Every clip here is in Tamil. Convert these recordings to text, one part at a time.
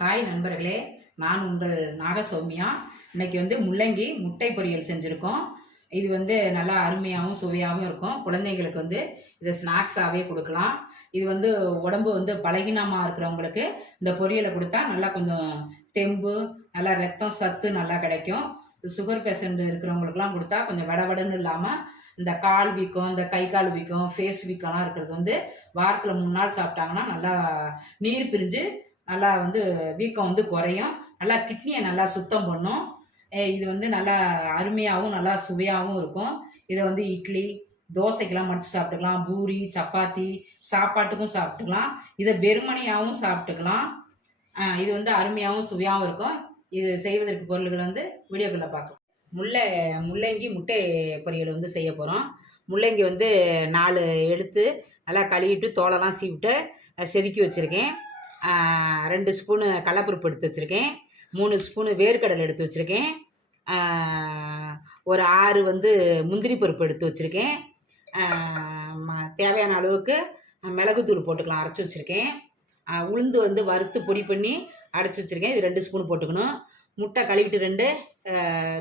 ஹாய் நண்பர்களே, நான் உங்கள் நாகசௌமியா. இன்னைக்கு முள்ளங்கி முட்டை பொரியல் செஞ்சுருக்கோம். இது நல்லா அருமையாகவும் சுவையாகவும் இருக்கும். குழந்தைங்களுக்கு இதை ஸ்நாக்ஸாகவே கொடுக்கலாம். இது உடம்பு பலகீனமாக இருக்கிறவங்களுக்கு இந்த பொரியலை கொடுத்தா நல்லா கொஞ்சம் தெம்பு, நல்லா ரத்தம் சத்து நல்லா கிடைக்கும். சுகர் பேஷண்ட் இருக்கிறவங்களுக்குலாம் கொடுத்தா கொஞ்சம் வடவடன்னு இல்லாமல் இந்த கால் வீக்கம், இந்த கை கால் வீக்கம், ஃபேஸ் வீக்கம்லாம் இருக்கிறது வாரத்தில் 3 நாள் சாப்பிட்டாங்கன்னா நல்லா நீர் பிரிஞ்சு நல்லா வீக்கம் குறையும். நல்லா கிட்னியை நல்லா சுத்தம் பண்ணும். இது நல்லா அருமையாகவும் நல்லா சுவையாகவும் இருக்கும். இதை இட்லி, தோசைக்கெல்லாம் மடித்து சாப்பிட்டுக்கலாம். பூரி, சப்பாத்தி சாப்பாட்டுக்கும் சாப்பிட்டுக்கலாம். இதை வெறுமனையாகவும் சாப்பிட்டுக்கலாம். இது அருமையாகவும் சுவையாகவும் இருக்கும். இது செய்வதற்கு பொருள்கள் வீடியோக்குள்ளே பார்க்கலாம். முள்ளங்கி முட்டை பொரியல் செய்ய போகிறோம். முள்ளங்கி 4 எடுத்து நல்லா கழுவிட்டு தோலெல்லாம் சீவிட்டு செதுக்கி வச்சுருக்கேன். 2 ஸ்பூனு கடலப்பருப்பு எடுத்து வச்சுருக்கேன். 3 ஸ்பூனு வேர்க்கடலை எடுத்து வச்சுருக்கேன். ஒரு 6 முந்திரி பருப்பு எடுத்து வச்சுருக்கேன். தேவையான அளவுக்கு மிளகுத்தூள் போட்டுக்கலாம், அரைச்சி வச்சுருக்கேன். உளுந்து வறுத்து பொடி பண்ணி அரைச்சி வச்சுருக்கேன். இது 2 ஸ்பூன் போட்டுக்கணும். முட்டை கழுவிட்டு 2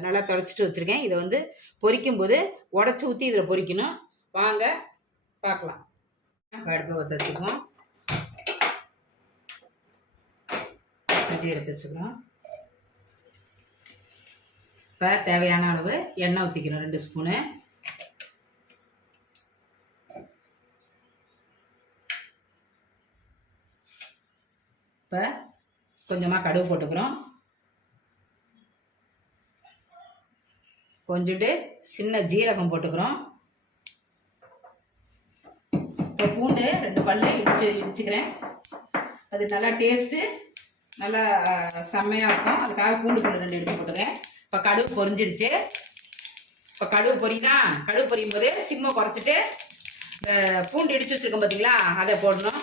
நல்லா துடைச்சிட்டு வச்சுருக்கேன். இதை பொரிக்கும்போது உடச்சி ஊற்றி இதில் பொரிக்கணும். வாங்க பார்க்கலாம். அடுப்பை பற்ற வச்சுக்குவோம். எடுத்து வச்சுக்கலாம். இப்போ தேவையான அளவு எண்ணெய் ஊற்றிக்கணும், 2 ஸ்பூனு. இப்போ கொஞ்சமாக கடுகு போட்டுக்கிறோம். கொஞ்சோண்டு சின்ன ஜீரகம் போட்டுக்கிறோம். இப்போ பூண்டு 2 பல்லு இடிச்சுக்கிறேன். அது நல்லா டேஸ்ட்டு நல்லா செம்மையாக இருக்கும். அதுக்காக பூண்டு பல்லு 2 எடுத்து போட்டுக்கிறேன். இப்போ கடுகு பொரிஞ்சிடுச்சு. இப்போ கடுகு பொரியும் போது சிம்மை குறைச்சிட்டு இந்த பூண்டு இடித்து வச்சுருக்கோம் பார்த்தீங்களா, அதை போடணும்.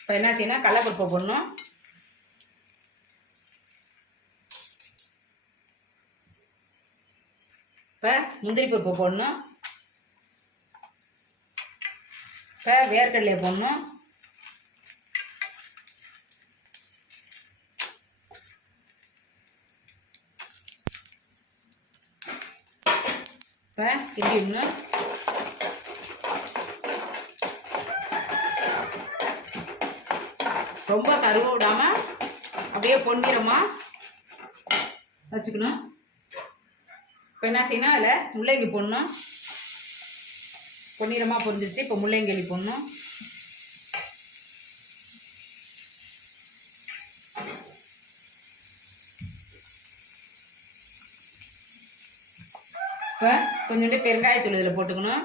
இப்போ என்ன செய்யணும், கடலைப்பருப்பை போடணும். இப்போ முந்திரி பருப்பை போடணும். இப்போ வேர்க்கடலையை போடணும். இப்போ கிண்டி விடணும். ரொம்ப கருவ விடாமல் அப்படியே பொன்னிறமாக வச்சுக்கணும். இப்போ என்ன செய்யணும், அதில் முள்ளங்கி போடணும். பொன்னிறமாக பொரிஞ்சிருச்சு. இப்போ முள்ளங்கி அள்ளி போடணும். இப்போ கொஞ்சோண்டு பெருங்காயத்தூள் இதில் போட்டுக்கணும்.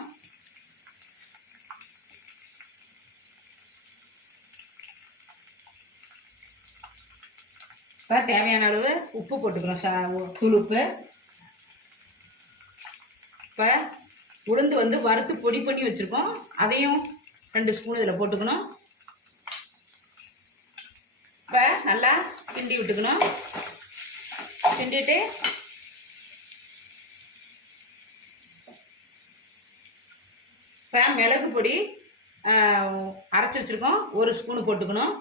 இப்போ தேவையான அளவு உப்பு போட்டுக்கிறோம், தூள் உப்பு. இப்போ உளுந்து வறுத்து பொடி பண்ணி வச்சுருக்கோம், அதையும் 2 ஸ்பூன் இதில் போட்டுக்கணும். இப்போ நல்லா கிண்டி விட்டுக்கணும். கிண்டிட்டு இப்போ மிளகு பொடி அரைச்சி வச்சுருக்கோம், 1 ஸ்பூனு போட்டுக்கணும்.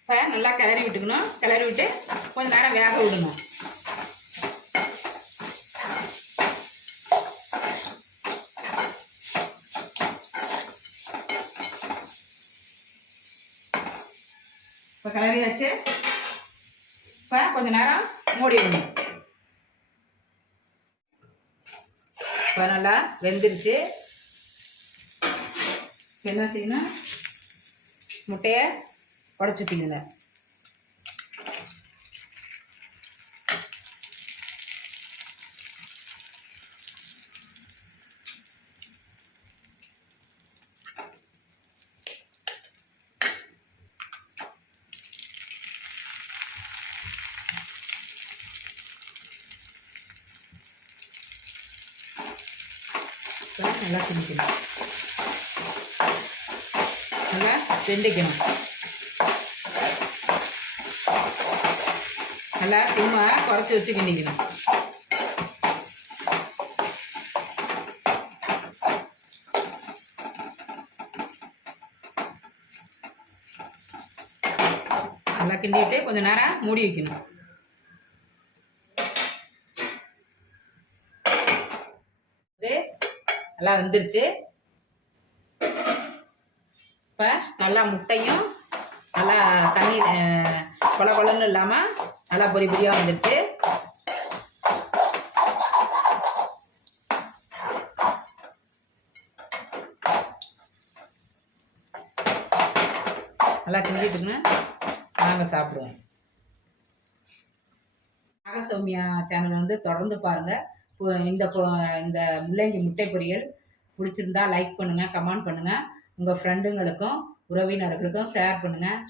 இப்போ நல்லா கிளறி விட்டுக்கணும். கிளறி விட்டு கொஞ்சம் நேரம் வேக விடணும். இப்போ கிளறி வச்சு இப்போ கொஞ்சம் நேரம் மூடி விடணும். இப்போ நல்லா வெந்துருச்சு. என்ன செய்யணும், முட்டையை உடச்சி ஊற்றிக்கல. நல்லா திணிக்கணும், நல்லா வெந்திக்கணும். நல்லா சிம்மை குறைச்சி வச்சு கிண்டிக்கணும். நல்லா கிண்டிட்டு கொஞ்சம் நேரம் மூடி வைக்கணும். இது நல்லா வெந்துருச்சு. இப்போ நல்லா முட்டையும் நல்லா தண்ணி கொல கொலன்னு இல்லாமல் நல்லா பொரி பொரியாக வந்துருச்சு. நல்லா கிண்டிட்டுன்னு நாங்கள் சாப்பிடுவோம். நாகசௌமியா சேனல் வந்து தொடர்ந்து பாருங்கள். இந்த முள்ளங்கி முட்டை பொரியல் பிடிச்சிருந்தா லைக் பண்ணுங்கள், கமெண்ட் பண்ணுங்கள். உங்கள் ஃப்ரெண்டுங்களுக்கும் உறவினர்களுக்கும் ஷேர் பண்ணுங்கள்.